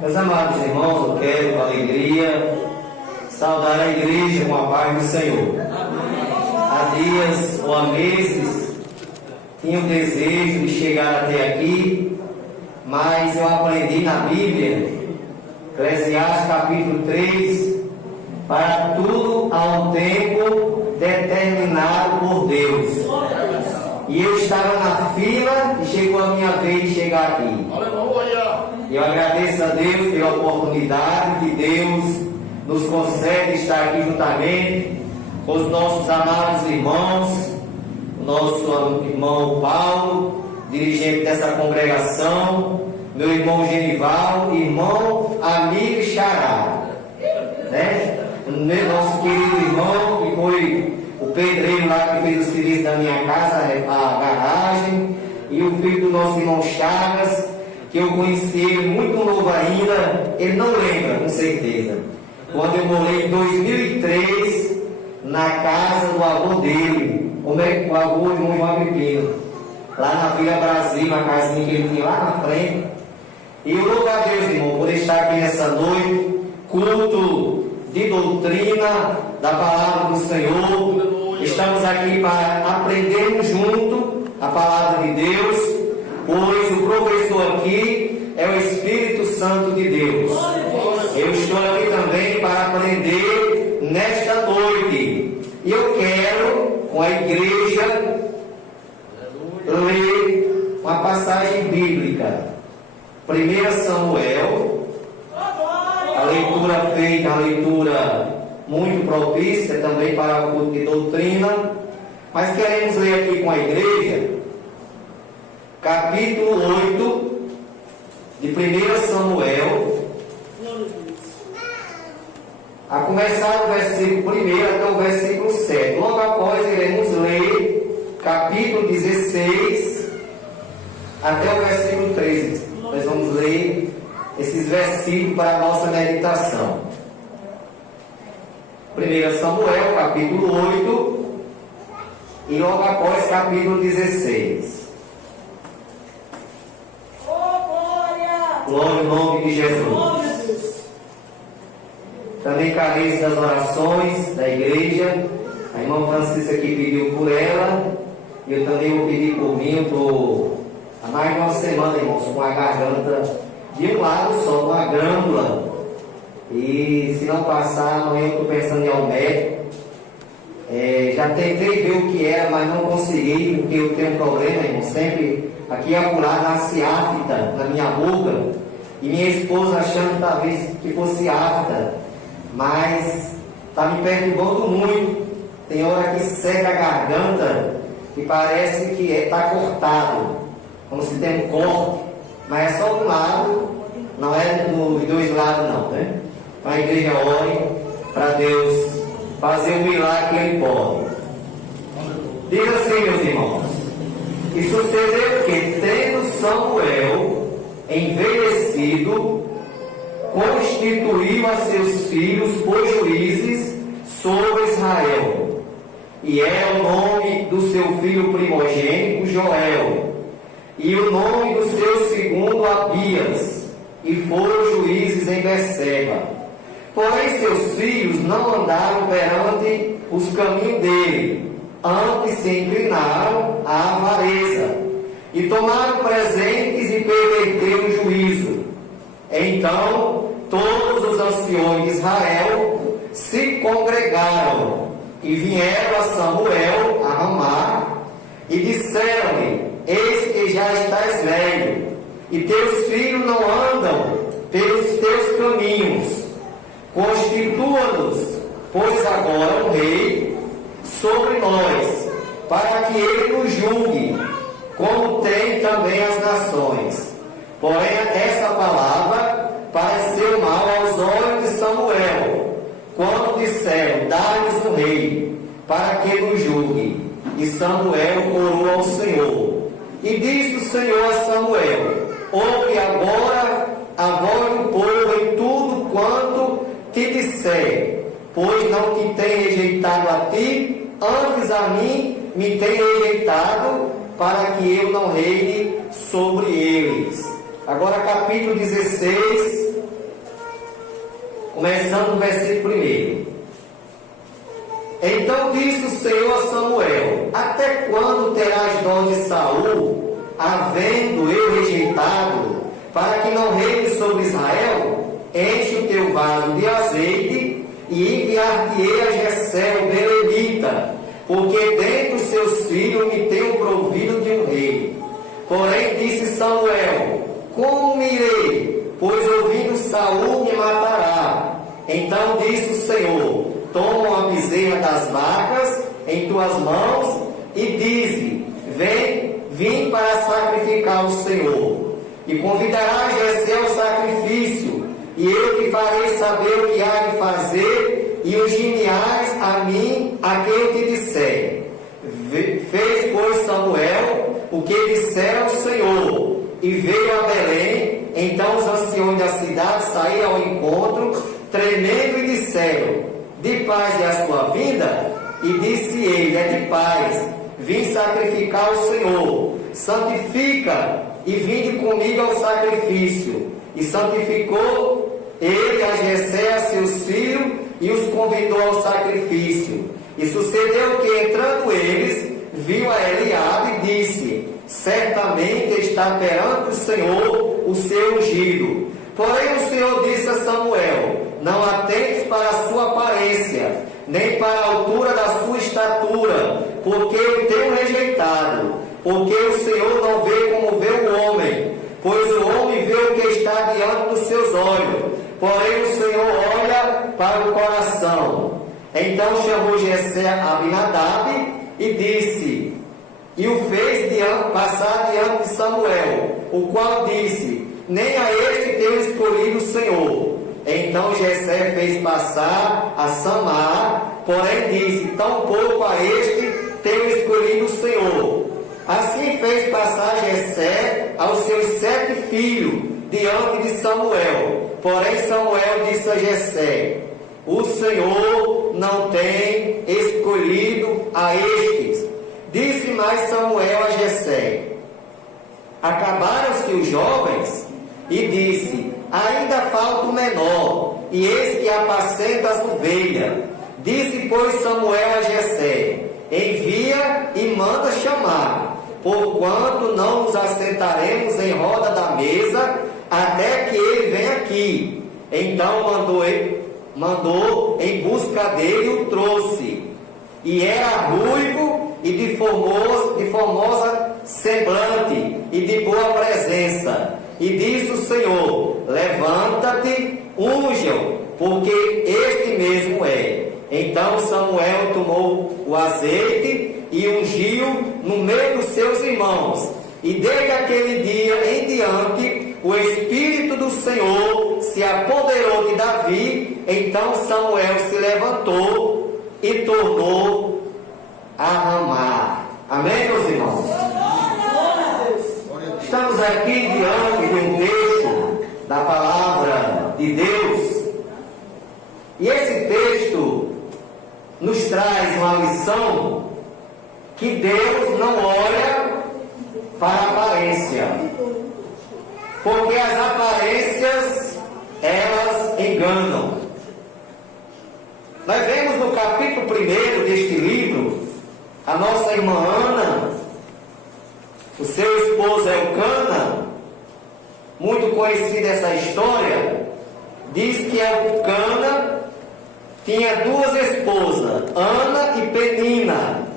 Meus amados irmãos, eu quero com alegria saudar a igreja com a paz do Senhor. Há dias ou há meses tinha o desejo de chegar até aqui, mas eu aprendi na Bíblia, Eclesiastes capítulo 3, para tudo há um tempo determinado por Deus. E eu estava na fila e chegou a minha vez de chegar aqui. E eu agradeço a Deus pela oportunidade que Deus nos concede estar aqui juntamente com os nossos amados irmãos, o nosso irmão Paulo, dirigente dessa congregação, meu irmão Genival, irmão, amigo e xará, né? Nosso querido irmão, que foi o pedreiro lá que fez os serviços da minha casa, a garagem, e o filho do nosso irmão Chagas, que eu conheci ele muito novo ainda, ele não lembra, com certeza. Quando eu morei em 2003, na casa do avô dele, o avô de João Agripino, lá na Vila Brasil, na casinha que ele tinha lá na frente. E eu louvo a Deus, irmão, por estar aqui nessa noite, culto de doutrina da palavra do Senhor. Estamos aqui para aprendermos junto a palavra de Deus, pois o professor aqui é o Espírito Santo de Deus. Eu estou aqui também para aprender nesta noite. E eu quero, com a igreja, ler uma passagem bíblica. 1 Samuel, a leitura feita, a leitura muito propícia também para o culto de doutrina, mas queremos ler aqui com a igreja, capítulo 8 de 1 Samuel, a começar do versículo 1 até o versículo 7. Logo após iremos ler capítulo 16 até o versículo 13. Nós vamos ler esses versículos para a nossa meditação. 1 Samuel, capítulo 8, e logo após capítulo 16. Glória ao nome de Jesus. Também careço das orações da igreja. A irmã Francisca aqui pediu por ela, e eu também vou pedir por mim. Eu estou há mais de uma semana, irmãos, com a garganta de um lado só, uma glândula. E se não passar, amanhã eu estou pensando em ir ao médico. Já tentei ver o que era, mas não consegui, porque eu tenho um problema, irmão. Sempre aqui e acolá nasce afta na minha boca. E minha esposa achando talvez que fosse afta, mas está me perturbando muito. Tem hora que seca a garganta e parece que está cortado, como se tem um corte, mas é só de um lado, não é dos dois lados não, né? Então a igreja ore para Deus fazer o milagre que Ele pode. Diz assim, meus irmãos: e sucedeu que, tendo Samuel envelhecido, constituiu a seus filhos por juízes sobre Israel. E era o nome do seu filho primogênito Joel, e o nome do seu segundo Abias, e foram juízes em Berseba. Porém seus filhos não andaram perante os caminhos dele, antes se inclinaram à avareza, e tomaram presentes e perverteram o juízo. Então todos os anciões de Israel se congregaram e vieram a Samuel a Ramá e disseram-lhe: eis que já estás velho, e teus filhos não andam pelos teus caminhos. Constitua-nos, pois agora um rei sobre nós, para que ele nos julgue, como tem também as nações. Porém essa palavra pareceu mal aos olhos de Samuel, quando disseram: dá-nos um rei, para que nos julgue. E Samuel orou ao Senhor. E disse o Senhor a Samuel: ouve agora a voz do povo em tudo quanto te disser, pois não te tem rejeitado a ti, antes a mim me tem rejeitado, para que eu não reine sobre eles. Agora capítulo 16, começando no versículo 1. Então disse o Senhor a Samuel: até quando terás dó de Saul, havendo eu rejeitado, para que não reine sobre Israel? Enche o teu vaso de azeite e enviar-te-ei a Jessé o belemita, porque dentre os seus filhos me tenho provido de um rei. Porém disse Samuel: como me irei? Pois ouvindo Saul me matará. Então disse o Senhor: toma uma bezerra das vacas em tuas mãos e dize: vim para sacrificar o Senhor. E convidarás Jessé ao sacrifício, e eu te farei saber o que há de fazer, e ungir-me-ás a mim a quem eu te disser. Fez, pois, Samuel o que dissera o Senhor, e veio a Belém. Então os anciões da cidade saíram ao encontro, tremendo, e disseram: de paz é a sua vinda? E disse ele: é de paz, vim sacrificar o Senhor. Santifica e vinde comigo ao sacrifício. E santificou ele a Jessé, a seus filhos, e os convidou ao sacrifício. E sucedeu que, entrando eles, viu a Eliabe e disse: certamente está perante o Senhor o seu ungido. Porém o Senhor disse a Samuel: não atentes para a sua aparência, nem para a altura da sua estatura, porque eu tenho rejeitado. Porque o Senhor não vê como vê o homem, pois o homem vê o que está diante dos seus olhos, porém o Senhor olha para o coração. Então chamou Jessé a Abinadab e disse, e o fez passar diante de Samuel, o qual disse: nem a este tenho escolhido o Senhor. Então Jessé fez passar a Samar, porém disse: tampouco a este tenho escolhido o Senhor. Assim fez passar Jessé aos seus 7 filhos diante de Samuel. Porém Samuel disse a Jessé: o Senhor não tem escolhido a estes. Disse mais Samuel a Jessé: acabaram-se os jovens? E disse: ainda falta o menor, e eis que apacenta as ovelhas. Disse, pois, Samuel a Jessé: envia e manda chamar, porquanto não nos assentaremos em roda da mesa até que ele venha aqui. Então mandou em busca dele e o trouxe. E era ruivo e de formosa semblante e de boa presença. E disse o Senhor: levanta-te, unja-o, porque este mesmo é. Então Samuel tomou o azeite e ungiu no meio dos seus irmãos. E desde aquele dia em diante, o Espírito do Senhor se apoderou de Davi. Então Samuel se levantou e tornou a Ramá. Amém, meus irmãos? Estamos aqui diante de um texto da palavra de Deus. E esse texto nos traz uma lição que Deus não olha para a aparência, porque as aparências, elas enganam. Nós vemos no capítulo 1 deste livro, a nossa irmã Ana, o seu esposo Elcana, muito conhecida essa história, diz que Elcana tinha 2 esposas, Ana e Penina,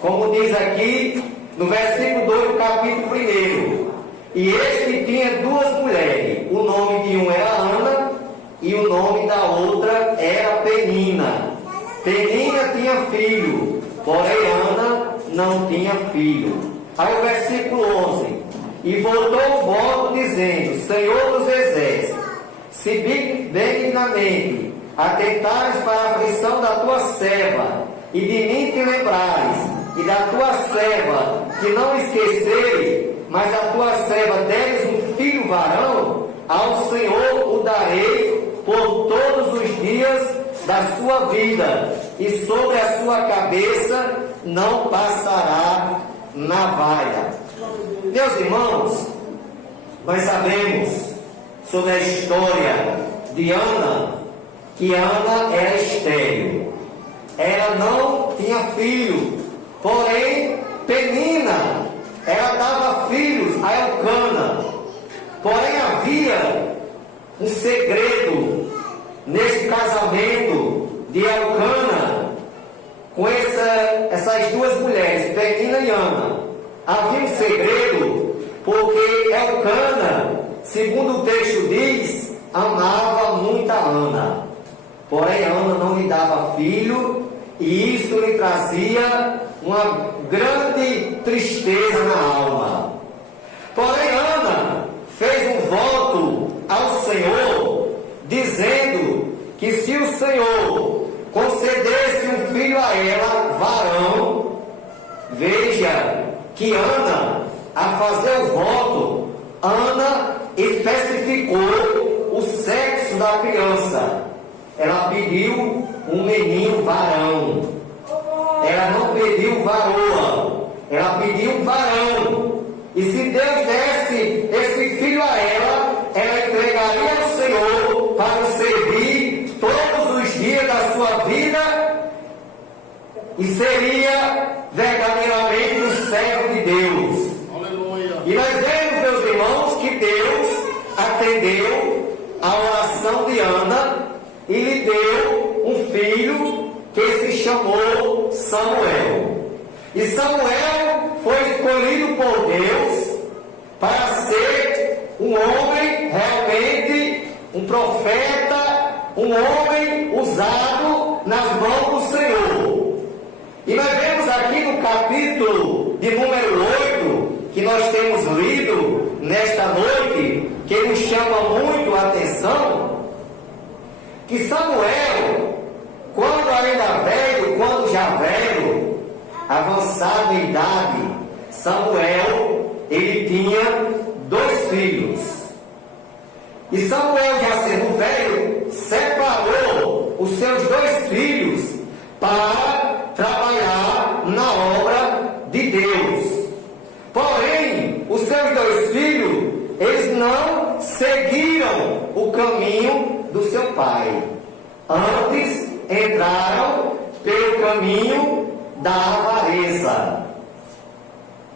como diz aqui no versículo 2 do capítulo 1. E este tinha 2 mulheres, o nome de uma era Ana e o nome da outra era Penina. Penina tinha filho, porém Ana não tinha filho. Aí o versículo 11: e voltou o voto dizendo: Senhor dos exércitos, se benignamente atentares para a aflição da tua serva, e de mim te lembrares, e da tua serva que não esqueceres, mas a tua serva deres um filho varão, ao Senhor o darei por todos os dias da sua vida, e sobre a sua cabeça não passará navalha. Meus irmãos, Nós sabemos sobre a história de Ana, que Ana era estéril. Ela não tinha filho, porém Penina, ela dava filhos a Elcana. Porém havia um segredo nesse casamento de Elcana com essas duas mulheres, Penina e Ana. Havia um segredo porque Elcana, segundo o texto diz, amava muito a Ana. Porém Ana não lhe dava filho e isso lhe trazia uma grande tristeza na alma. Porém Ana fez um voto ao Senhor, dizendo que se o Senhor concedesse um filho a ela, varão, veja que Ana, a fazer o voto, Ana especificou o sexo da criança. Ela pediu um menino varão. Ela não pediu varoa, ela pediu um varão. E se Deus desse esse filho a ela, ela entregaria ao Senhor para o servir todos os dias da sua vida e seria verdadeiramente um servo de Deus. Aleluia. E nós vemos, meus irmãos, que Deus atendeu a oração de Ana e lhe deu um filho que se chamou Samuel. E Samuel foi escolhido por Deus para ser um homem realmente, um profeta, um homem usado nas mãos do Senhor. E nós vemos aqui no capítulo de número 8, que nós temos lido nesta noite, que nos chama muito a atenção, que Samuel, quando ainda velho, quando já velho, avançado em idade, Samuel, ele tinha 2 filhos. E Samuel, já sendo velho, separou os seus 2 filhos para trabalhar na obra de Deus. Porém, os seus 2 filhos, eles não seguiram o caminho do seu pai. Antes entraram pelo caminho da avareza.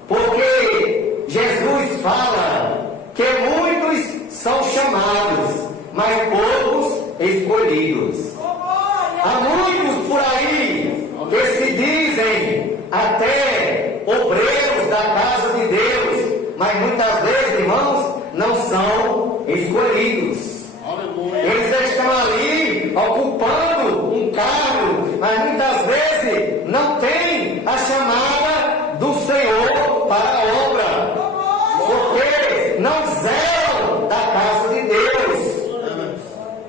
Porque Jesus fala que muitos são chamados, mas poucos escolhidos. Há muitos por aí que se dizem até obreiros da casa de Deus, mas muitas vezes, irmãos, não são escolhidos. Eles estão ali ocupando um cargo, mas muitas vezes não têm a chamada do Senhor para a obra, porque não zelam da casa de Deus.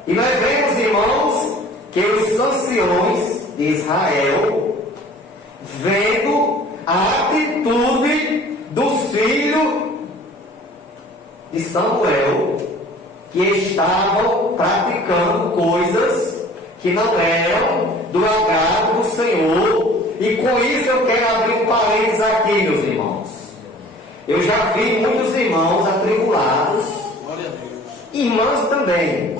E nós vemos, irmãos, que os anciões de Israel, vendo a atitude dos filhos de Samuel, que estavam praticando coisas que não eram do agrado do Senhor. E com isso eu quero abrir um parênteses aqui, meus irmãos. Eu já vi muitos irmãos atribulados, irmãs também,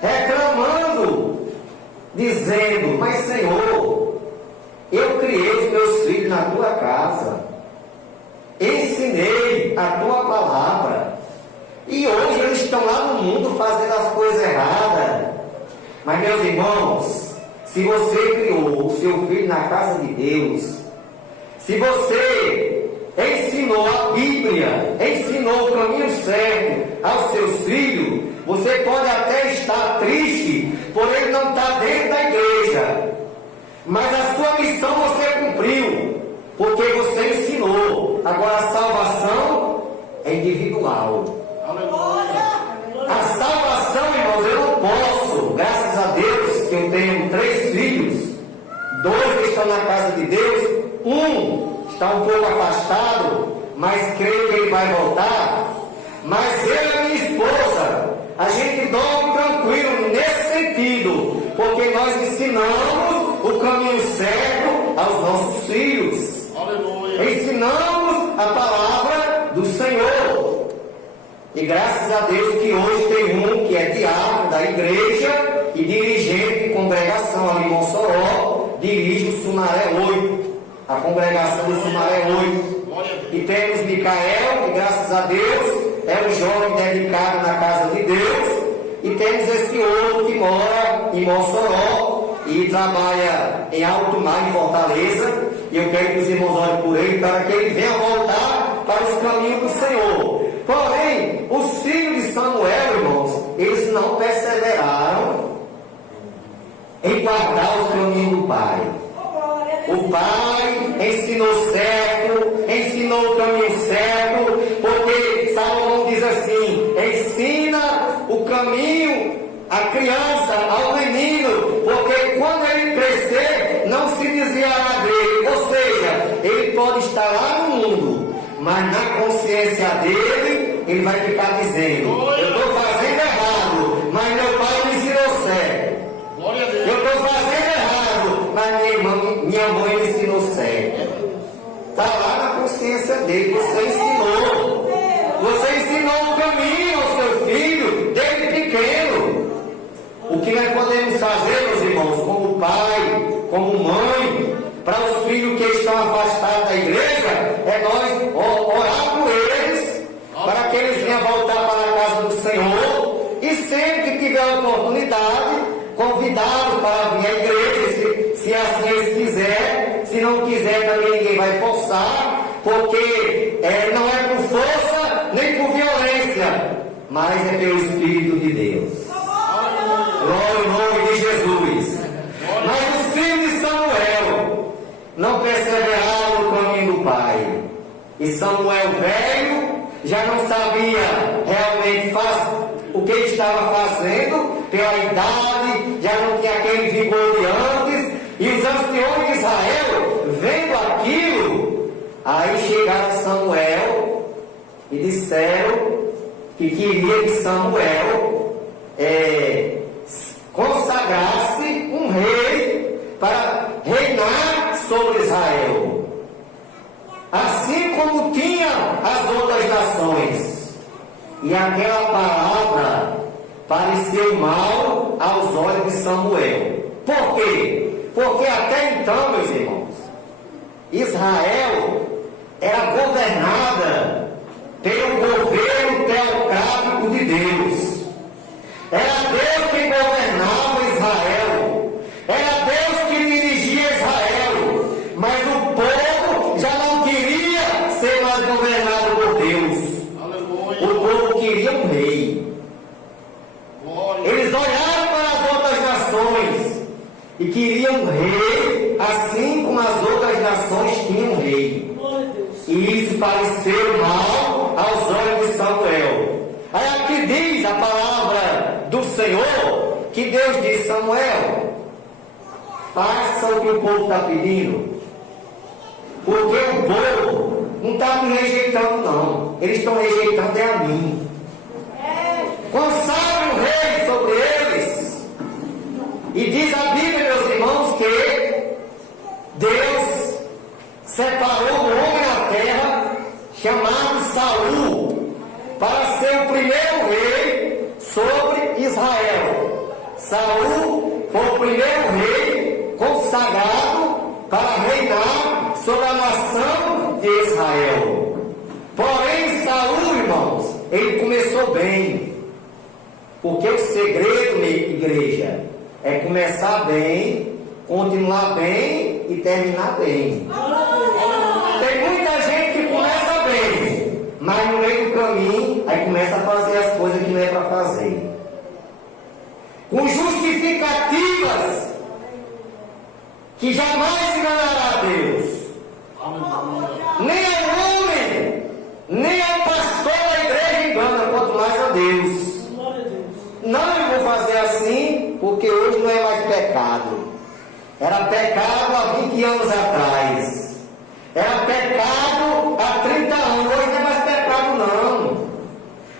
reclamando, dizendo: mas Senhor, eu criei os meus filhos na tua casa, ensinei a tua palavra, e hoje eles estão lá no mundo fazendo as coisas erradas. Mas, meus irmãos, se você criou o seu filho na casa de Deus, se você ensinou a Bíblia, ensinou o caminho certo aos seus filhos, você pode até estar triste por ele não estar dentro da igreja, mas a sua missão você cumpriu, porque você ensinou. Agora a salvação é individual. A salvação, irmãos, eu não posso, graças a Deus que eu tenho 3 filhos, 2 estão na casa de Deus, um está um pouco afastado, mas creio que ele vai voltar. Mas eu e a minha esposa, a gente dorme tranquilo nesse sentido, porque nós ensinamos o caminho certo aos nossos filhos. Aleluia. Ensinamos a palavra do Senhor. E graças a Deus que hoje tem um que é diácono da igreja e dirigente de congregação ali em Mossoró, dirige o Sumaré 8, a congregação do Sumaré 8. E temos Micael, que graças a Deus é um jovem dedicado na casa de Deus. E temos esse outro que mora em Mossoró e trabalha em Alto Mar, em Fortaleza. E eu quero que os irmãos olhem por ele para que ele venha voltar para os caminhos do Senhor. Porém, os filhos de Samuel, irmãos, eles não perseveraram em guardar os caminhos do pai. O pai ensinou certo, ensinou o caminho certo, porque Salomão diz assim: ensina o caminho à criança, ao menino, porque quando ele crescer, não se desviará dele. Ou seja, ele pode estar lá no mundo, mas na consciência dele, ele vai ficar dizendo: eu estou fazendo errado, mas meu pai me ensinou certo. Eu estou fazendo errado, mas minha mãe me ensinou certo. Está lá na consciência dele. Você ensinou. Você ensinou o caminho ao seu filho desde pequeno. O que nós podemos fazer, meus irmãos, como pai, como mãe, para os filhos que estão afastados da igreja, é nós orar por eles, para que eles venham voltar para a casa do Senhor, e sempre que tiver oportunidade, convidá-los para vir à igreja, se assim eles quiserem. Se não quiser, também ninguém vai forçar, porque não é por força nem por violência, mas é pelo Espírito de Deus. Glória ao nome de Jesus. Mas os filhos de Samuel não perseveraram no caminho do pai. E Samuel velho já não sabia realmente o que estava fazendo, pela idade, já não tinha aquele vigor de antes. E os anciões de Israel, vendo aquilo, aí chegaram a Samuel e disseram que queria que Samuel consagrasse um rei para reinar sobre Israel, assim como tinha as outras nações. E aquela palavra pareceu mal aos olhos de Samuel. Por quê? Porque até então, meus irmãos, Israel era governada pelo governo teocrático de Deus. Era Deus que governava Israel. Era Deus que dirigia Israel. Mas o povo já não queria ser mais governado por Deus. Aleluia. O povo queria um rei. Glória. Eles olharam para as outras nações e queriam um rei, assim como as outras nações tinham um rei. E isso pareceu mal aos olhos de Samuel. Aí aqui diz a palavra do Senhor, que Deus disse: Samuel, faça o que o povo está pedindo, porque o povo não está me rejeitando, não. Eles estão rejeitando a mim. Consagre um rei sobre eles. E diz a Bíblia, meus irmãos, que Deus separou um homem na terra chamado Saul para ser o primeiro rei sobre Israel. Saul foi o primeiro rei consagrado para reinar sobre a nação de Israel. Porém, Saul, irmãos, ele começou bem. Porque o segredo, minha igreja, é começar bem, continuar bem e terminar bem. Tem muita gente que começa bem, mas no meio do caminho, aí começa a fazer as coisas que não é para fazer. Com justificativas que jamais enganará a Deus. Nem ao homem, nem ao pastor da igreja engana, quanto mais a Deus. Não, eu vou fazer assim, porque hoje não é mais pecado. Era pecado há 20 anos atrás. Era pecado há 30 anos. Hoje não é mais pecado, não.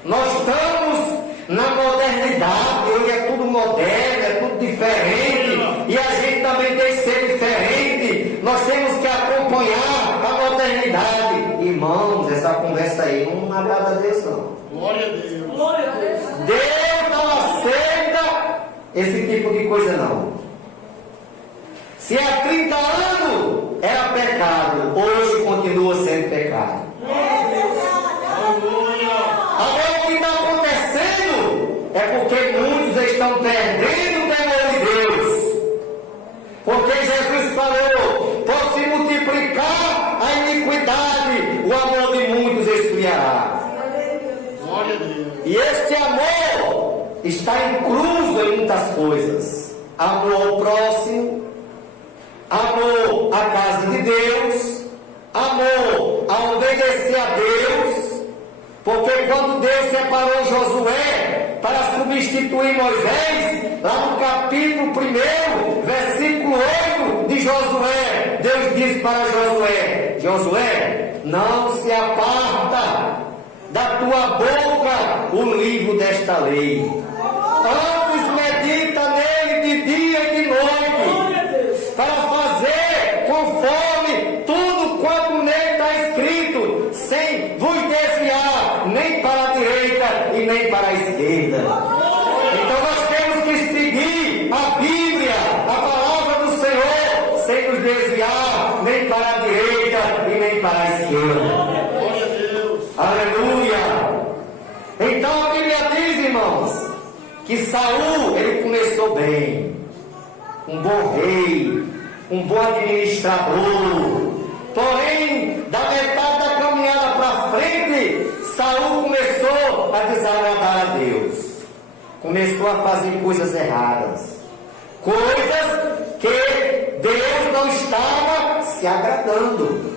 Nós estamos na modernidade. Hoje é tudo moderno, é tudo diferente. E a gente também tem que ser diferente. Nós temos que acompanhar a modernidade. Irmãos, essa conversa aí não agrada a Deus, não. Glória a Deus. Deus não aceita esse tipo de coisa não. Se há 30 anos era pecado, hoje continua sendo pecado. Agora o que está acontecendo é porque muitos estão perdendo o temor de Deus. Porque Jesus falou, por se multiplicar a iniquidade, o amor de muitos esfriará. Glória a Deus. E este amor está incluso em muitas coisas. Amor ao próximo, amor à casa de Deus, amor a obedecer a Deus. Porque quando Deus separou Josué para substituir Moisés, lá no capítulo 1, versículo 8 de Josué, Deus disse para Josué: Josué, não se aparta da tua boca o livro desta lei. Antes medita nele de dia e de noite, para fazer conforme tudo quanto nele está escrito, sem vos desviar nem para a direita e nem para a esquerda. Então nós temos que seguir a Bíblia, a palavra do Senhor, sem nos desviar nem para a direita e nem para a esquerda. Aleluia! Então a Bíblia diz, irmãos, que Saul, ele começou bem, um bom rei, um bom administrador. Porém, da metade da caminhada para frente, Saul começou a desagradar a Deus. Começou a fazer coisas erradas, coisas que Deus não estava se agradando.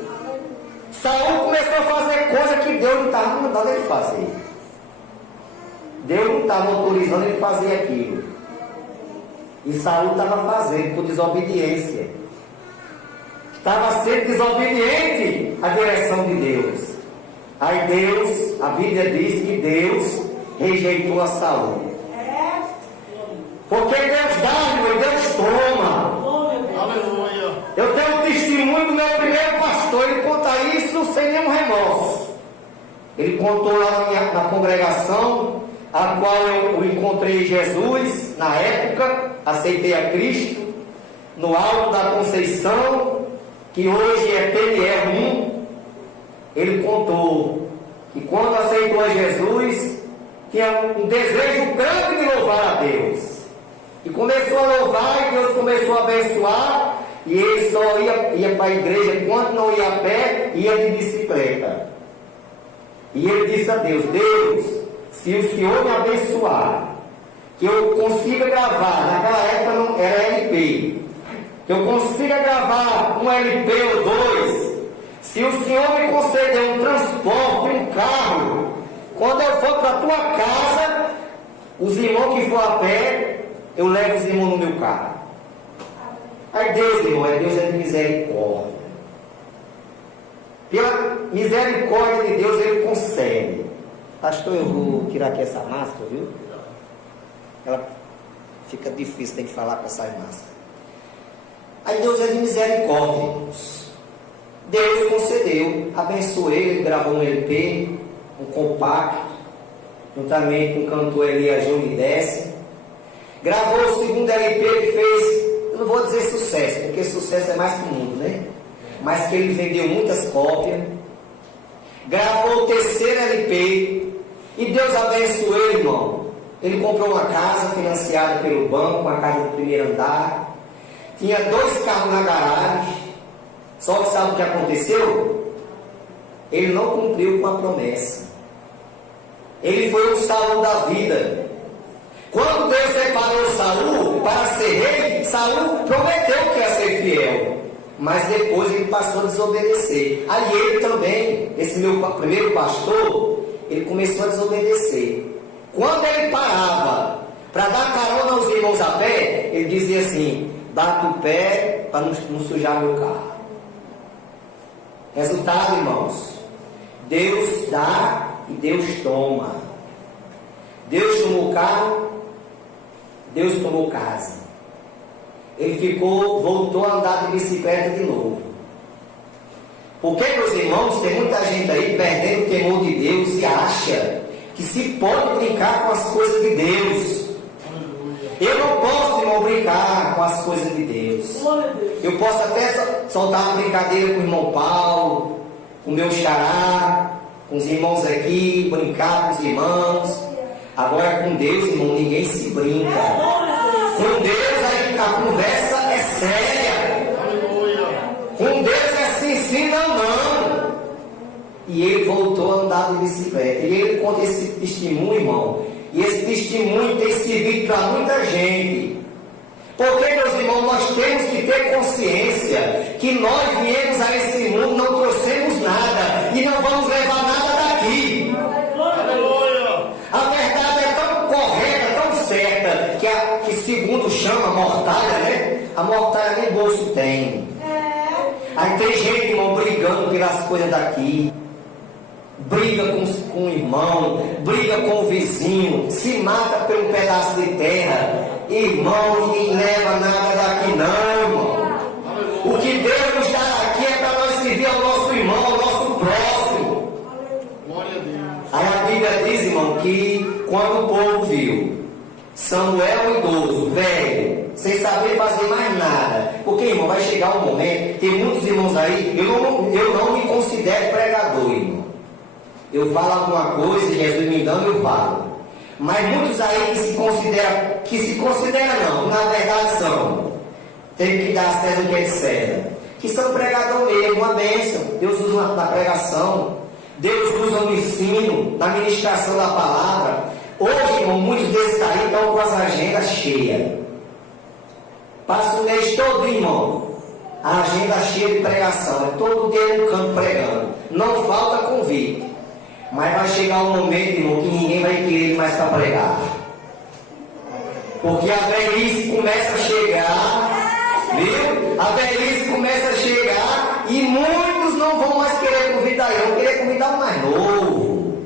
Saul começou a fazer coisa que Deus não estava mandando ele fazer. Deus não estava autorizando ele fazer aquilo. E Saul estava fazendo por desobediência. Estava sendo desobediente à direção de Deus. Aí Deus, a Bíblia diz que Deus rejeitou a Saul. Porque Deus dá e Deus toma. Aleluia. Eu tenho um testemunho do meu primeiro pastor, ele conta isso sem nenhum remorso. Ele contou lá na congregação, a qual eu encontrei Jesus, na época, aceitei a Cristo, no Alto da Conceição, que hoje é PNR 1. Ele contou que quando aceitou a Jesus, tinha um desejo grande de louvar a Deus. E começou a louvar, e Deus começou a abençoar, e ele só ia para a igreja, quando não ia a pé, ia de bicicleta. E ele disse a Deus: Deus, se o Senhor me abençoar, que eu consiga gravar, naquela época não era LP, que eu consiga gravar um LP ou dois, se o Senhor me conceder um transporte, um carro, quando eu for para a tua casa, os irmãos que for a pé, eu levo os irmãos no meu carro. Aí Deus, irmão, Deus é de misericórdia. Pela misericórdia de Deus, Ele concede. Pastor, eu vou tirar aqui essa máscara, viu? Ela fica difícil, tem que falar com essa máscara. Aí Deus é de misericórdia, irmãos. Deus concedeu, abençoou ele, gravou um LP, um compacto, juntamente com o cantor Elias Júnior Desce. Gravou o segundo LP que fez, eu não vou dizer sucesso, porque sucesso é mais que o mundo, né? Mas que ele vendeu muitas cópias. Gravou o terceiro LP, e Deus abençoou ele, irmão. Ele comprou uma casa financiada pelo banco, uma casa de primeiro andar. Tinha 2 carros na garagem. Só que sabe o que aconteceu? Ele não cumpriu com a promessa. Ele foi o Saul da vida. Quando Deus separou Saul para ser rei, Saul prometeu que ia ser fiel. Mas depois ele passou a desobedecer. Aí ele também, esse meu primeiro pastor, ele começou a desobedecer. Quando ele parava para dar carona aos irmãos a pé, ele dizia assim: bate o pé para não sujar meu carro. Resultado, irmãos, Deus dá e Deus toma. Deus tomou carro, Deus tomou casa. Ele voltou a andar de bicicleta de novo. Porque, meus irmãos, tem muita gente aí perdendo o temor de Deus e acha que se pode brincar com as coisas de Deus. Eu não posso, irmão, brincar com as coisas de Deus. Eu posso até soltar uma brincadeira com o irmão Paulo, com o meu xará, com os irmãos aqui, brincar com os irmãos. Agora com Deus, irmão, ninguém se brinca. Com Deus a conversa é séria. Com Deus é sim, não. E ele voltou a andar de bicicleta. E ele conta esse testemunho, irmão. E esse testemunho tem servido para muita gente. Porque, meus irmãos, nós temos que ter consciência que nós viemos a esse mundo, não trouxemos nada e não vamos levar nada daqui. A verdade é tão correta, tão certa, que segundo chama mortalha, né? A mortalha nem bolso tem. Aí tem gente, irmão, brigando pelas coisas daqui. Briga com o irmão, briga com o vizinho, se mata por um pedaço de terra. Irmão, ninguém leva nada daqui não, irmão. O que Deus nos dá aqui é para nós servir ao nosso irmão, ao nosso próximo. Aí a Bíblia diz, irmão, que quando o povo viu Samuel idoso, velho, sem saber fazer mais nada, porque, irmão, vai chegar um momento, tem muitos irmãos aí, eu não me considero pregador, irmão. Eu falo alguma coisa, Jesus me dando, eu falo. Mas muitos aí que se consideram não, na verdade são. Tem que dar a César o que é de César. Que são pregador mesmo, uma bênção. Deus usa na pregação. Deus usa no ensino, na ministração da palavra. Hoje, irmão, muitos desses aí estão com as agendas cheias. Passa o mês todo, irmão. A agenda cheia de pregação. É todo dia no canto pregando. Não falta convite. Mas vai chegar um momento, irmão, que ninguém vai querer mais para pregar. Porque a velhice começa a chegar, viu? A velhice começa a chegar e muitos não vão mais querer convidar, vão querer convidar o mais novo.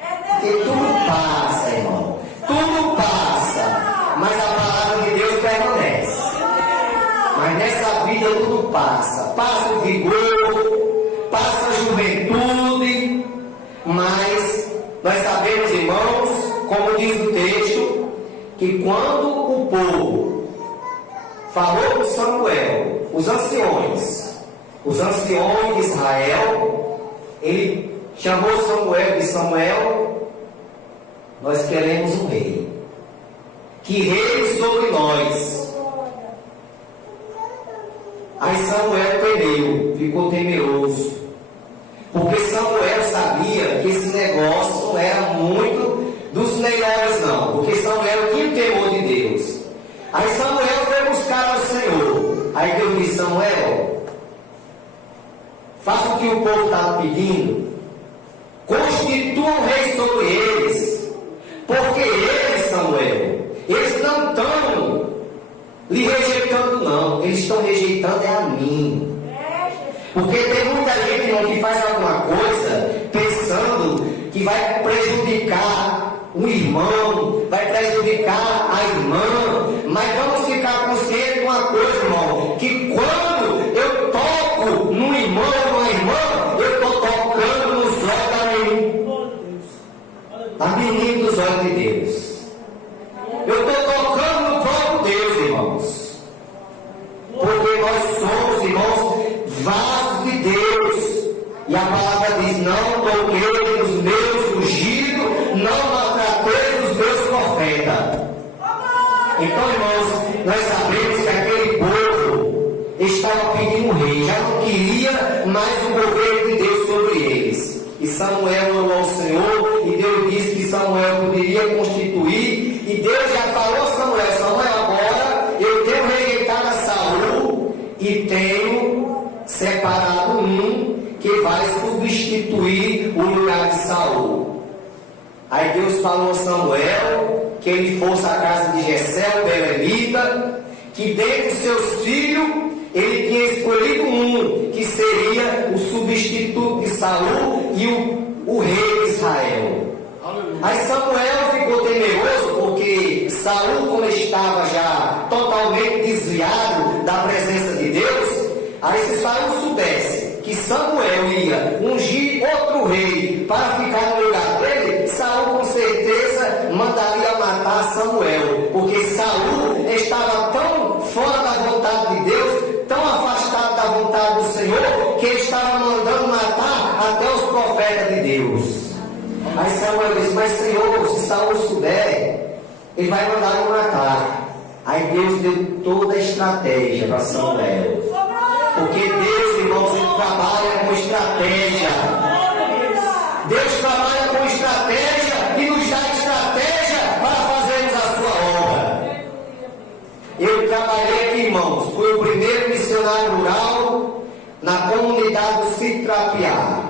Porque tudo passa, irmão. Tudo passa. Mas a palavra de Deus permanece. Mas nessa vida tudo passa. Passa o vigor, passa a juventude. Mas nós sabemos, irmãos, como diz o texto, que quando o povo falou com Samuel, os anciões de Israel, ele chamou Samuel de Samuel, nós queremos um rei, que reine sobre nós. Aí Samuel temeu, ficou temeroso. Porque Samuel sabia que esse negócio não era muito dos melhores não. Porque Samuel tinha o temor de Deus. Aí Samuel foi buscar ao Senhor. Aí Deus disse, Samuel, faça o que o povo estava pedindo. Constitua um rei sobre eles. Porque eles, Samuel, eles não estão lhe rejeitando não. Eles estão rejeitando é a mim. Porque tem muita gente, irmão, que faz alguma coisa pensando que vai prejudicar o irmão, vai prejudicar a irmã. Mas vamos ficar conscientes de uma coisa, irmão, que quando eu toco no irmão ou numa irmã, eu estou tocando nos olhos da menina dos olhos de Deus. Eu estou tocando no próprio Deus, irmãos. Porque nós somos, irmãos, vasos de Deus. E a palavra diz, não toqueis os meus ungidos, não maltrateis os meus profetas. Então, irmãos, nós sabemos que aquele povo estava pedindo um rei, já não queria mais o governo de Deus sobre eles. E Samuel orou ao Senhor, e Deus disse que Samuel poderia constituir, e Deus já falou a Samuel, Samuel, agora eu tenho rejeitado a Saul, e tenho separado um que vai substituir o lugar de Saul. Aí Deus falou a Samuel que ele fosse à casa de Jessé, o belemita, que dentre os seus filhos ele tinha escolhido um que seria o substituto de Saul e o rei de Israel. Aí Samuel ficou temeroso porque Saul, como estava já totalmente desviado da presença de Deus, aí se Saul soubesse que Samuel ia ungir outro rei para ficar no lugar dele, Deus. Aí Samuel disse, mas Senhor, se Saul souber, ele vai mandar me matar. Aí Deus deu toda a estratégia para Samuel. Porque Deus, irmãos, ele trabalha com estratégia. Deus trabalha com estratégia e nos dá estratégia para fazermos a sua obra. Eu trabalhei aqui, irmãos, fui o primeiro missionário rural na comunidade do Sítio Trapiá.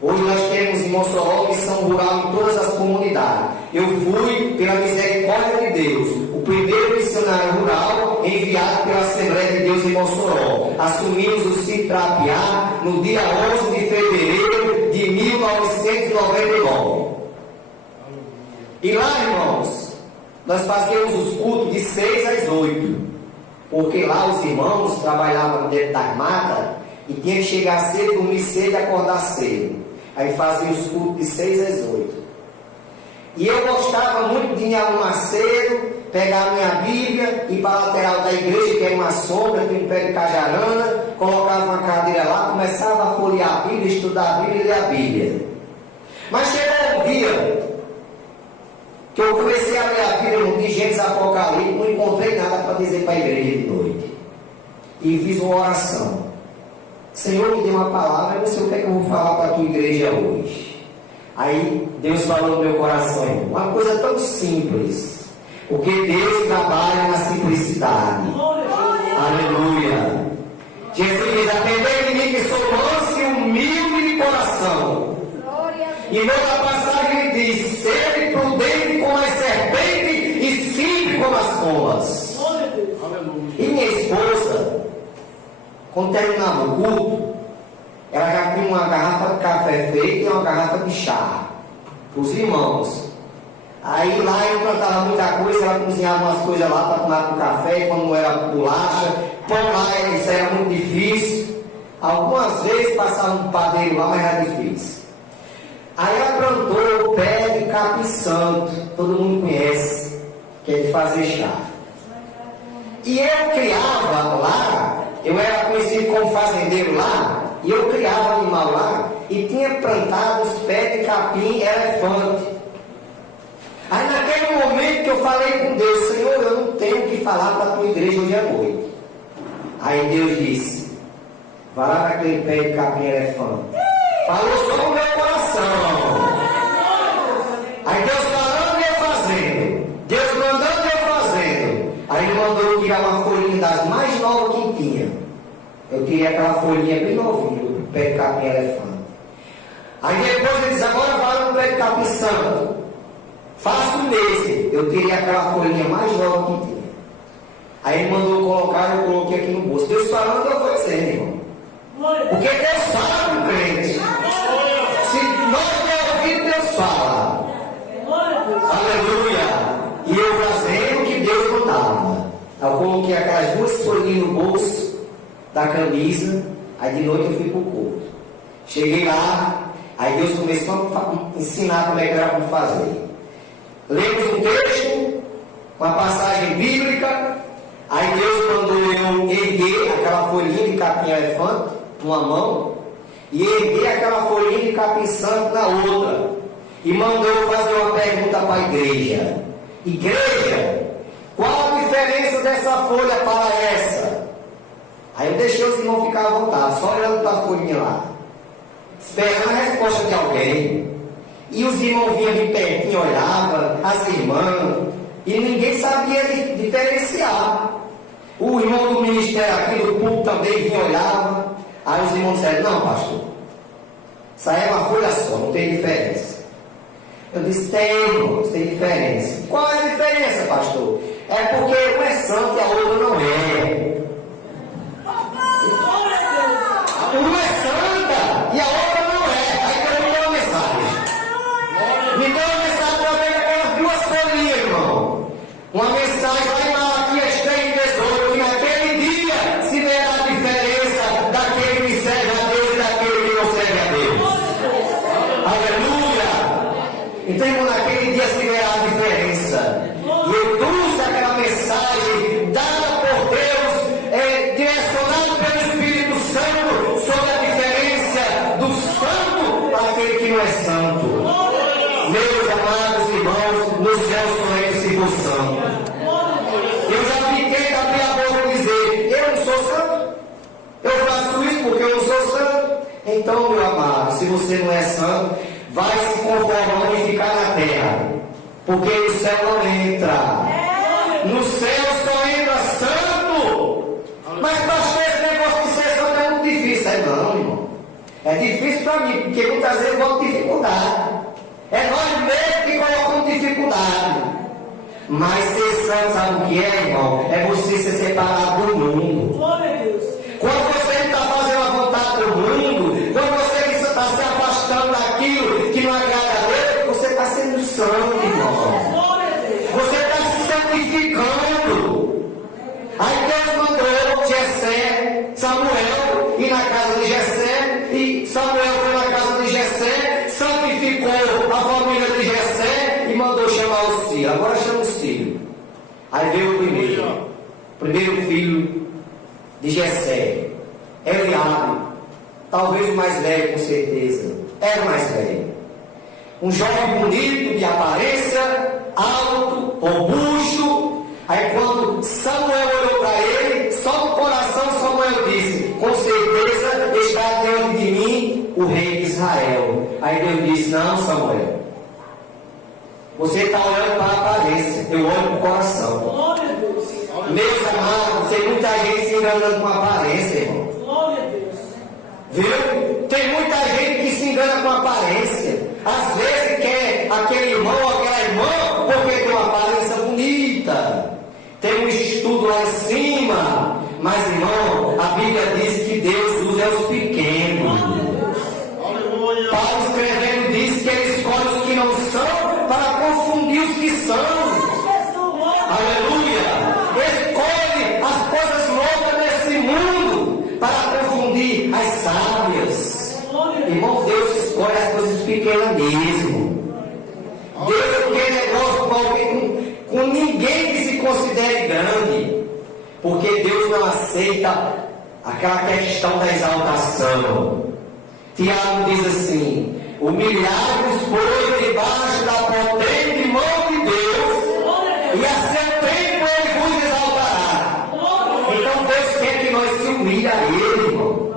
Hoje nós temos em Mossoró missão rural em todas as comunidades. Eu fui, pela misericórdia de Deus, o primeiro missionário rural enviado pela Assembleia de Deus em Mossoró. Assumimos o Sítio Trapiá no dia 11 de fevereiro de 1999. E lá, irmãos, nós fazíamos os cultos de 6 às 8. Porque lá os irmãos trabalhavam dentro das matas e tinha que chegar cedo, dormir cedo e acordar cedo. Aí fazia os cultos de 6 às 8. E eu gostava muito de me arrumar cedo, pegar a minha Bíblia, ir para a lateral da igreja, que era uma sombra, tinha um pé de cajarana, colocava uma cadeira lá, começava a folhear a Bíblia, estudar a Bíblia e ler a Bíblia. Mas chegou um dia que eu comecei a ler a Bíblia de Gênesis Apocalipse, não encontrei nada para dizer para a igreja de noite. E fiz uma oração. Senhor, me dê uma palavra, eu não sei o que é que eu vou falar para a tua igreja hoje. Aí Deus falou no meu coração, uma coisa tão simples, porque Deus trabalha na simplicidade. Aleluia. Jesus diz, aprendei de mim que sou manso e humilde de coração. E noutra passagem ele diz, sede prudente como as serpentes e simples como as pombas. E minha esposa, quando terminava o culto, ela já tinha uma garrafa de café feita e uma garrafa de chá para os irmãos. Aí lá eu plantava muita coisa, ela cozinhava umas coisas lá para tomar com café, quando não era bolacha, pão lá, isso era muito difícil. Algumas vezes passava um padeiro lá, mas era difícil. Aí ela plantou o pé de capim santo, todo mundo conhece, que é de fazer chá. E eu criava lá, eu era conhecido como fazendeiro lá, e eu criava animal lá, e tinha plantado os pés de capim elefante. Aí naquele momento que eu falei com Deus, Senhor, eu não tenho o que falar para a tua igreja hoje à noite. Aí Deus disse, vai lá naquele pé de capim elefante. Falou só no meu coração. Aí Deus falando e eu fazendo. Deus mandando e eu fazendo. Aí ele mandou eu tirar uma folhinha das mais novas que tinha. Eu tirei aquela folhinha bem novinha do pé de capim elefante. Aí depois ele disse, agora vai no pé de capim santo. Faço o mesmo. Eu tirei aquela folhinha mais nova que tinha. Aí ele mandou colocar, eu coloquei aqui no bolso. Deus falando, eu vou dizendo, irmão. Porque Deus fala com o crente. Se nós der ouvido, Deus fala. Aleluia. E eu fazendo o que Deus mandava. Eu coloquei aquelas duas folhinhas no bolso da camisa. Aí de noite eu fui para o culto. Cheguei lá. Aí Deus começou a ensinar como é que era para fazer. Lemos um texto, uma passagem bíblica. Aí Deus mandou eu erguer aquela folhinha de capim elefante numa mão e erguer aquela folhinha de capim santo na outra. E mandou eu fazer uma pergunta para a igreja. Igreja, qual a diferença dessa folha para essa? Aí eu deixei os irmãos ficar à vontade, só olhando para a folhinha lá, esperando a resposta de alguém. E os irmãos vinham de pertinho, olhavam, as irmãs, e ninguém sabia diferenciar. O irmão do ministério aqui do púlpito também vinha, olhava. Aí os irmãos disseram, não pastor, isso aí é uma folha só, não tem diferença. Eu disse, tem irmãos, tem diferença. Qual é a diferença, pastor? É porque uma é santa e a outra não é. Uma é santa e a outra não é. Aí eu me deu uma mensagem. Me deu uma mensagem através daquelas duas folhinhas, irmão. Uma mensagem lá em Malaquias 3:18, que naquele dia se verá a diferença daquele que serve a Deus e daquele que não serve a Deus. Aleluia! Então, irmão, naquele dia se verá a diferença. E eu trouxe aquela mensagem dada por Deus, direcionada pelo Espírito Santo, sobre a diferença do santo para aquele que que não é santo. Meus amados irmãos, no céu só é que se for santo. Eu já fiquei da minha boca dizer, eu não sou santo. Eu faço isso porque eu não sou santo. Então, meu amado, se você não é santo, vai se conformando e ficar na terra. Porque no céu não entra. No céu só entra santo. Mas pastor, esse negócio de ser santo é muito difícil. É não, irmão. É difícil para mim, porque muitas vezes eu boto dificuldade. É nós mesmos que colocamos dificuldade. Mas ser santo, sabe o que é, irmão? É você ser separado do mundo. Quando você não está fazendo a vontade do mundo, quando você está se afastando daquilo que não agrada a Deus, você está sendo santo, irmão. Você está se santificando. Aí Deus mandou Jessé, Samuel, ir na casa de Jessé, e Samuel foi na casa de Jessé, santificou a família de Jessé e mandou chamar os filhos. Agora chama os filhos. Aí veio o primeiro filho de Jessé, Eliabe, talvez o mais velho, com certeza, era o mais velho. Um jovem bonito, de aparência, alto, robusto. Aí quando Samuel olhou para ele, só no coração Samuel disse, com certeza está diante de mim o rei de Israel. Aí Deus disse, não, Samuel, você está olhando para a aparência, eu olho para o coração. Meus amados, tem muita gente se enganando com a aparência, irmão. Viu? Tem muita gente que se engana com a aparência. Às vezes quer aquele irmão ou aquela irmã porque tem uma aparência bonita, tem um estudo lá em cima. Mas, irmão, a Bíblia diz que Deus usa os pequenos. Paulo escrevendo diz que ele escolhe os que não são para confundir os que são. Aleluia! Escolhe as coisas loucas desse mundo para confundir as sábias. Irmão, Deus escolhe as coisas pequenas mesmo. Deus não tem negócio com alguém, com ninguém que se considere grande. Porque Deus não aceita aquela questão da exaltação. Tiago diz assim, humilhai-vos, pois, debaixo da potente mão de Deus, e a seu tempo Ele vos exaltará. Então Deus quer que nós se humilhe a Ele, irmão.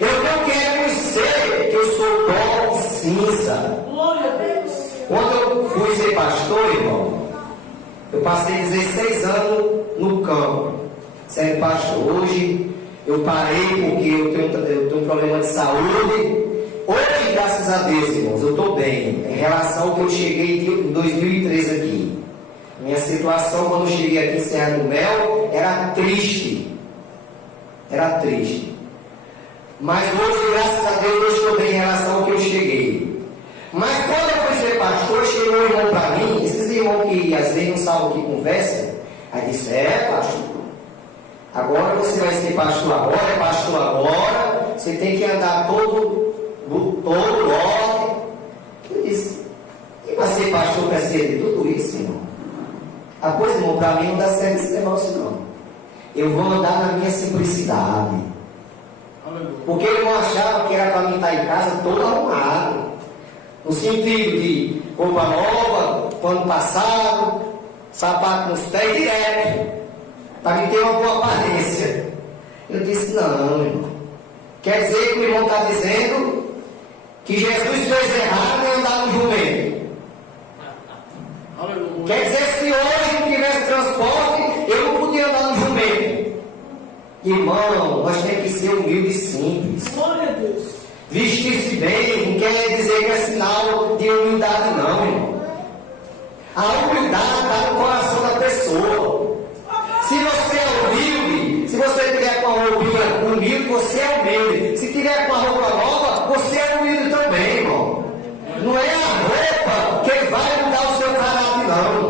Eu não quero ser que eu sou pó e cinza. Quando eu fui ser pastor, irmão, eu passei 16 anos no campo, sendo pastor. Hoje eu parei porque eu tenho um problema de saúde. Hoje, graças a Deus, irmãos, eu estou bem. Em relação ao que eu cheguei em 2013 aqui. Minha situação quando eu cheguei aqui em Serra do Mel era triste. Era triste. Mas hoje, graças a Deus, eu estou bem em relação ao que eu cheguei. Mas quando eu fui ser pastor, chegou um irmão para mim, esses irmãos que às vezes não sabem o que conversa, aí disse, pastor, agora você vai ser pastor agora, você tem que andar todo ordem. Eu disse, e para ser pastor precisa de tudo isso, irmão? Pois, irmão, para mim não dá certo esse negócio não. Eu vou andar na minha simplicidade. Porque eu não achava que era para mim estar em casa todo arrumado. No sentido de roupa nova, pano passado, sapato nos pés direto, para me ter uma boa aparência. Eu disse, não, irmão. Quer dizer que o irmão está dizendo que Jesus fez errado em andar no jumento. Quer dizer, se hoje não tivesse transporte, eu não podia andar no jumento. Irmão, nós temos que ser humildes e simples. Vestir-se bem não quer dizer que é sinal de humildade, não, irmão. A humildade está no coração da pessoa. Se você é humilde, se você tiver com a roupa humilde, você é humilde. Se tiver com a roupa nova, você é humilde também, irmão. Não é a roupa que vai mudar o seu caráter, não.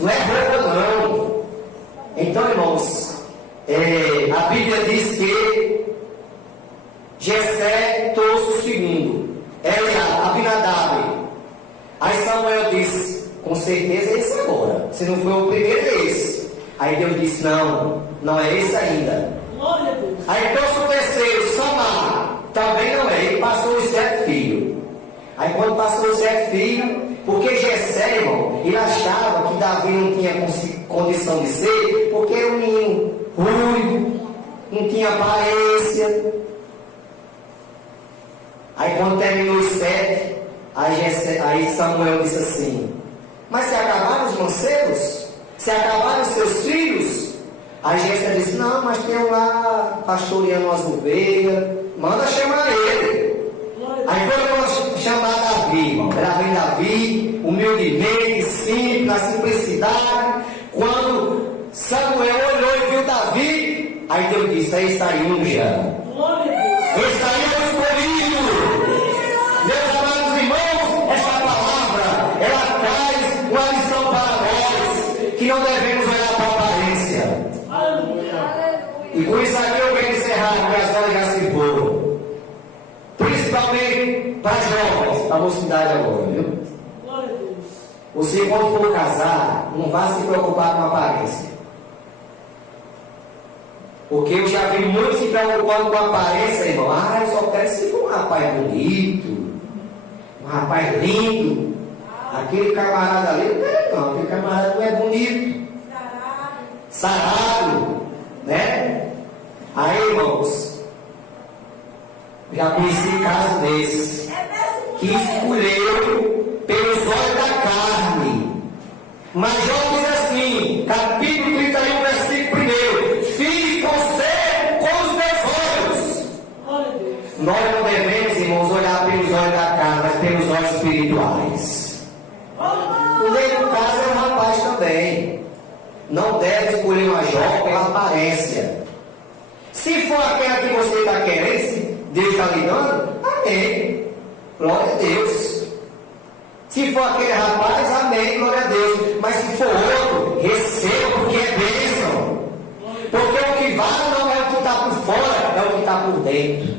Não é roupa, não. Então, irmãos, a Bíblia diz que Jessé trouxe o segundo, Abinadab. Aí Samuel disse, com certeza é esse agora. Se não foi o primeiro, é esse. Aí Deus disse, não é esse ainda. Aí trouxe o terceiro, Samar. Também não é. Ele passou os 7 filhos. quando o pastor José é filho, porque Jessé, irmão, ele achava que Davi não tinha condição de ser, porque era um menino ruivo, não tinha aparência. Aí quando terminou os 7, aí Samuel disse assim: mas se acabaram os mancebos? Se acabaram os seus filhos? Aí Jessé disse: não, mas tem um lá pastoreando as ovelhas, manda chamar ele. Aí foram chamar Davi, irmão. Lá vem Davi, humildemente, simples, na simplicidade. Quando Samuel olhou e viu Davi, aí Deus disse: aí está aí unja. Esse aí é o escolhido. Meus amados irmãos, esta palavra, ela traz uma lição para nós, que não devemos olhar para a aparência. E com isso aqui eu quero encerrar, porque as horas já se foram. Principalmente para jovens, para a mocidade agora, viu? Você, quando for casar, não vá se preocupar com a aparência. Porque eu já vi muitos se preocupando com a aparência, irmão. Ah, eu só quero se for um rapaz bonito, um rapaz lindo. Aquele camarada ali, não, aquele camarada não é bonito. Sarado, né? Aí, irmãos, já conheci casos desses, que escolheram pelos olhos da carne. Mas Jó diz assim, capítulo 31, versículo 1: fiz você com os meus olhos. Nós não devemos, irmãos, olhar pelos olhos da carne, mas pelos olhos espirituais. O meio do caso é um rapaz também. Não deve escolher uma jovem pela aparência. Se for aquela que você está querendo, se Deus está lhe dando, amém. Glória a Deus. Se for aquele rapaz, amém, glória a Deus. Mas se for outro, receba, porque é bênção. Porque o que vale não é o que está por fora, é o que está por dentro.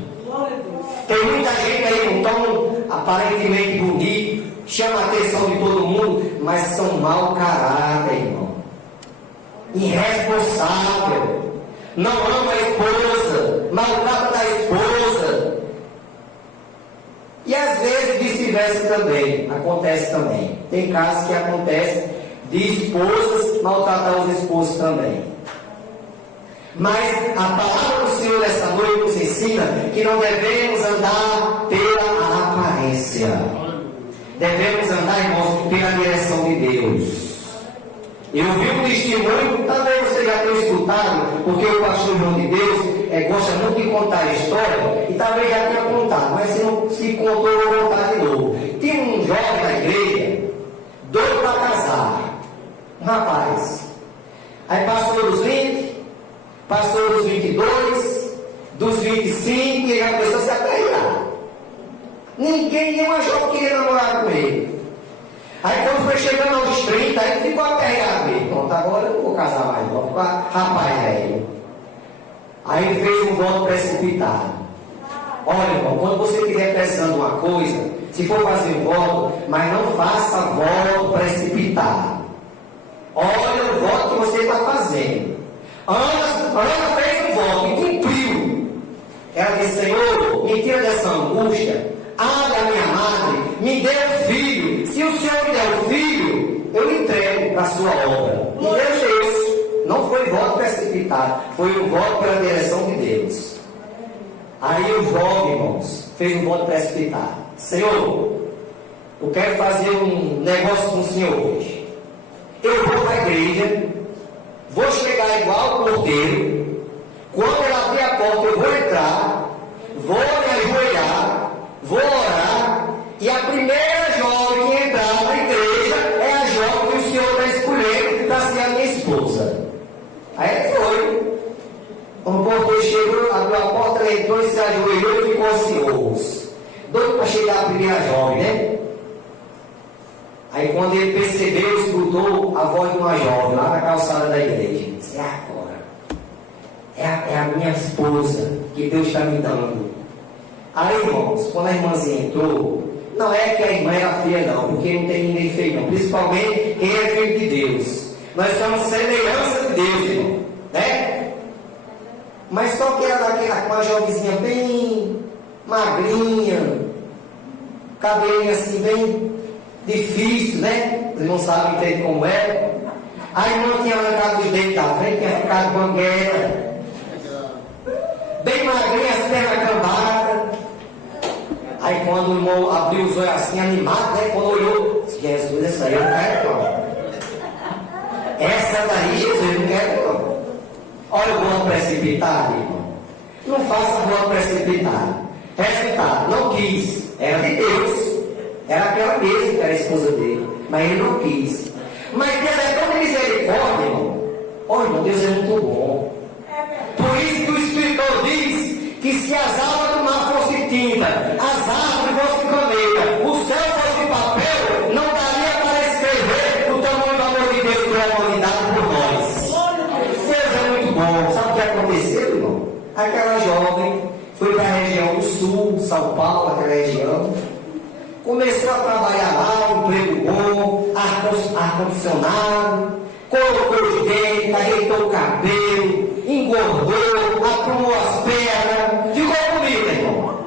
Tem muita gente aí, não tão aparentemente bonito, chama a atenção de todo mundo, mas são mau caráter, irmão. Irresponsável. Não ama a esposa, maltrata a esposa. E às vezes vice-versa também, acontece também. Tem casos que acontecem de esposas maltratar os esposos também. Mas a palavra do Senhor esta noite nos ensina que não devemos andar pela aparência. Devemos andar, irmãos, pela direção de Deus. Eu vi um testemunho, talvez você já tenha escutado, porque o pastor João de Deus gosta muito de contar a história, e talvez já tenha contado, mas se não se contou, eu vou contar de novo. Tinha um jovem na igreja, doido para casar, um rapaz. Aí passou dos 20, passou dos 22, dos 25, e ele já começou a se atrair. Ninguém, nenhuma jovem queria namorar com ele. Aí quando foi chegando aos 30, aí ficou aperreado mesmo. Pronto, agora eu não vou casar mais, vou ficar rapaz velho. Aí ele fez um voto precipitado. Olha, irmão, quando você estiver pensando uma coisa, se for fazer um voto, mas não faça voto precipitado. Olha o voto que você está fazendo. Ana fez um voto e cumpriu. Ela disse: Senhor, me tira dessa angústia. Abre a minha madre, me dê um filho. Se o Senhor me der um filho, eu entrego para a sua obra. E Deus deu isso. Não foi voto precipitado, foi um voto pela direção de Deus. Aí o jovem, irmãos, fez um voto precipitado. Senhor, eu quero fazer um negócio com o Senhor hoje. Eu vou para a igreja, vou chegar igual o porteiro. Quando ela abrir a porta, eu vou entrar, vou me ajoelhar, vou orar, e a primeira jovem que entrar na igreja é a jovem que o Senhor está escolhendo para ser a minha esposa. Aí ele foi. Quando o porteiro chegou, abriu a porta, ele entrou e se ajoelhou e ficou ansioso. Doido para chegar a primeira jovem, né? Aí quando ele percebeu, escutou a voz de uma jovem lá na calçada da igreja. Disse: é agora. É a minha esposa que Deus está me dando. Aí, irmãos, quando a irmãzinha entrou, não é que a irmã era feia não, porque não tem ninguém feio não. Principalmente quem é filho de Deus. Nós somos semelhança de Deus, irmão. Né? Mas só que era daquela, uma jovenzinha bem magrinha, cabelinho assim bem difícil, né? Vocês não sabem entender como é. A irmã tinha arrancado os dentes da frente, tinha ficado banguela. Bem magrinha, as pernas cambadas. Aí quando o irmão abriu os olhos assim, animado, né? Quando olhou, Jesus, essa aí eu não quero não. Essa daí, Jesus, eu não quero não. Olha o voto precipitado, irmão. Não faça voto precipitado. Resultado, não quis. Era de Deus. Era aquela mesma que era a esposa dele. Mas ele não quis. Mas Deus é tão misericórdia, irmão. Olha, irmão, Deus é muito bom. Por isso que o escritor diz que se as águas do mar fossem tinta, as árvores fossem caneta, o céu fosse papel, não daria para escrever o tamanho do amor de Deus pela humanidade por nós. Deus é muito bom. Sabe o que aconteceu, irmão? Aquela jovem foi para a região do sul, São Paulo, aquela região. Começou a trabalhar lá, um emprego bom, ar-condicionado, colocou os dentes, ajeitou o cabelo, engordou, aprumou as pernas, ficou bonita, irmão.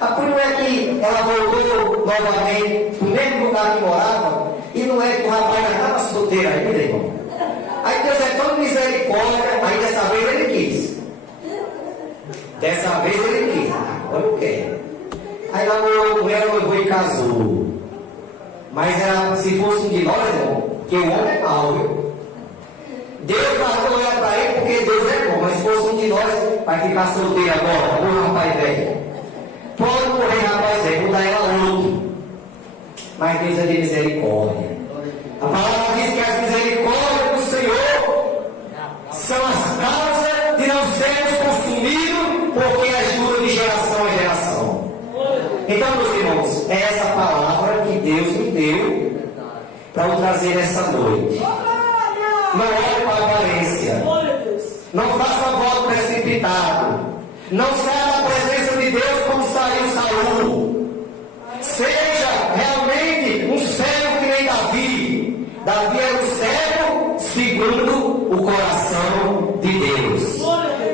A prima é que ela voltou novamente para o mesmo lugar que morava, e não é que o rapaz já estava solteiro ainda, irmão. Aí Deus é tão misericórdia, aí dessa vez ele quis. Dessa vez ele quis, agora eu quero. Aí namorou com ela, noivou e casou. Mas ela, se fosse um de nós, irmão, que o homem é mau, viu? Deus guardou ela para ele porque Deus é bom. Mas se fosse um de nós, vai ficar solteiro agora, ou rapaz velho. Pode morrer rapaz velho, vou dar ela outro. Mas Deus é de misericórdia. A palavra diz que as misericórdias do Senhor são as causas de não sermos consumidos, porque ajuda de geração em geração. Então, meus irmãos, é essa palavra que Deus me deu para eu trazer nessa noite. Não olhe para a aparência. Não faça voto precipitado. Não saia da presença de Deus como saiu Saul. Seja realmente um cego que nem Davi. Davi era um cego segundo o coração de Deus.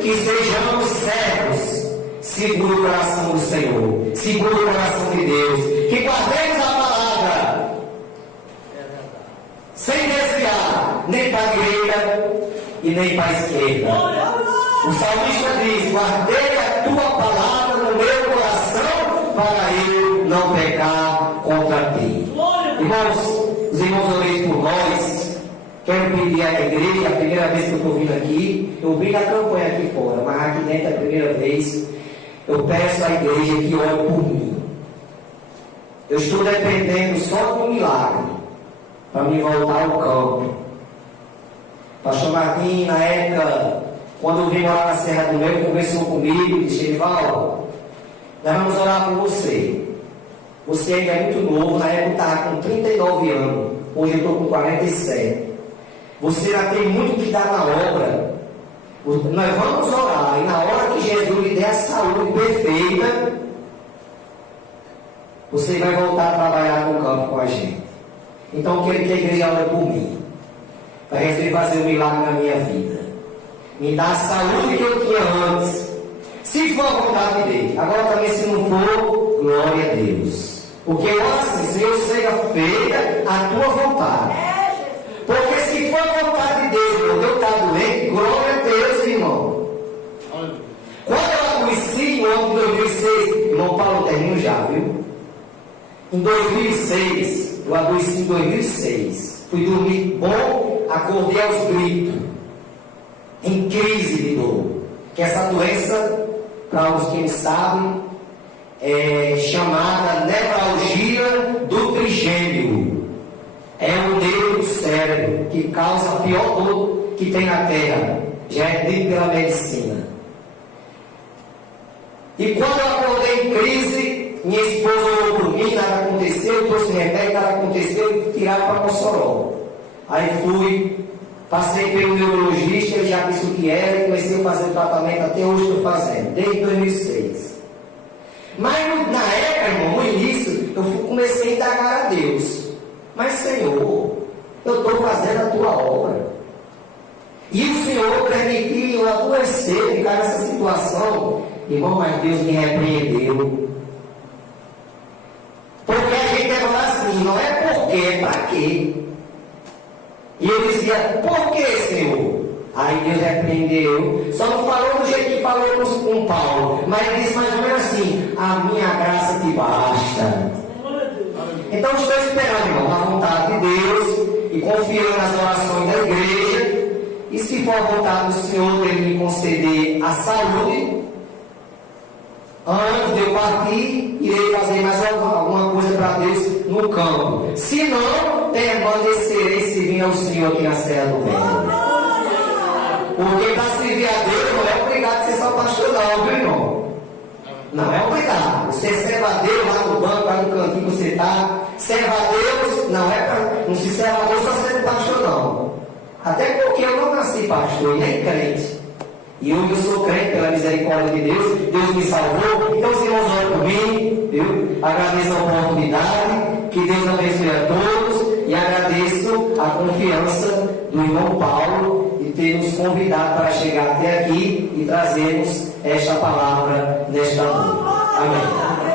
Que sejamos cegos segundo o coração do Senhor, segundo o coração de Deus, que guardemos a palavra sem desviar nem para a direita e nem para a esquerda. O salmista diz: guardei a tua palavra no meu coração para eu não pecar contra ti. Irmãos, os irmãos orem por nós. Quero pedir à igreja, a primeira vez que eu estou vindo aqui, eu vim na campanha aqui fora, mas aqui dentro é a primeira vez. Eu peço à igreja que ore por mim. Eu estou dependendo só de um milagre para me voltar ao campo. Pastor Martim, na época, quando eu vim morar na Serra do Meio, conversou comigo e disse: Edivaldo, nós vamos orar por você. Você ainda é muito novo, na época eu estava com 39 anos, hoje eu estou com 47. Você ainda tem muito que dar na obra. Nós vamos orar, e na hora que Jesus lhe der a saúde perfeita, você vai voltar a trabalhar no campo com a gente. Então eu quero que a igreja ore por mim, para receber fazer um milagre na minha vida. Me dá a saúde que eu tinha antes, se for a vontade dele. Agora também, se não for, glória a Deus. Porque eu assim, Senhor, seja feita a tua vontade. Porque se for a vontade de Deus, quando eu estar doente, glória a Deus, irmão. Quando eu adoeci no ano de 2006, irmão Paulo termino já, viu? Em 2006, eu adoeci em 2006. Fui dormir bom, acordei aos gritos, em crise de dor. Que essa doença, para os que não sabem, é chamada nevralgia do trigêmeo. É o nervo do cérebro que causa a pior dor que tem na terra. Já é dito pela medicina. E quando eu acordei em crise, minha esposa olhou por mim, nada aconteceu, trouxe remédio, nada aconteceu, e tiraram para Mossoró. Aí fui, passei pelo neurologista, ele já disse o que era, e comecei a fazer o tratamento, até hoje estou fazendo, desde 2006. Mas na época, irmão, no início, eu comecei a indagar a Deus. Mas Senhor, eu estou fazendo a tua obra. E o Senhor permitiu eu adoecer, ficar nessa situação. Irmão, mas Deus me repreendeu. quer, para quê? E eu dizia, por que, Senhor? Aí Deus repreendeu, só não falou do jeito que falou com Paulo, mas ele disse mais ou menos assim: a minha graça te basta. Então estou esperando, irmão, na vontade de Deus e confiando nas orações da igreja. E se for a vontade do Senhor Ele me conceder a saúde, antes de eu partir, irei fazer mais alguma coisa para Deus no campo. Se não, permanecerei servindo ao Senhor aqui na Serra do Vento. Porque para servir a Deus não é obrigado a ser só pastor, não, viu, irmão? Não é obrigado. Você serve a Deus lá no banco, lá no cantinho que você está. Serve a Deus, não se serve a Deus só sendo pastor, não. Até porque eu não nasci pastor, nem crente. E hoje eu sou crente pela misericórdia de Deus. Deus me salvou. Então os irmãos oram por mim, viu? Agradeço a oportunidade. Que Deus abençoe a todos. E agradeço a confiança do irmão Paulo de ter nos convidado para chegar até aqui e trazermos esta palavra nesta noite. Amém.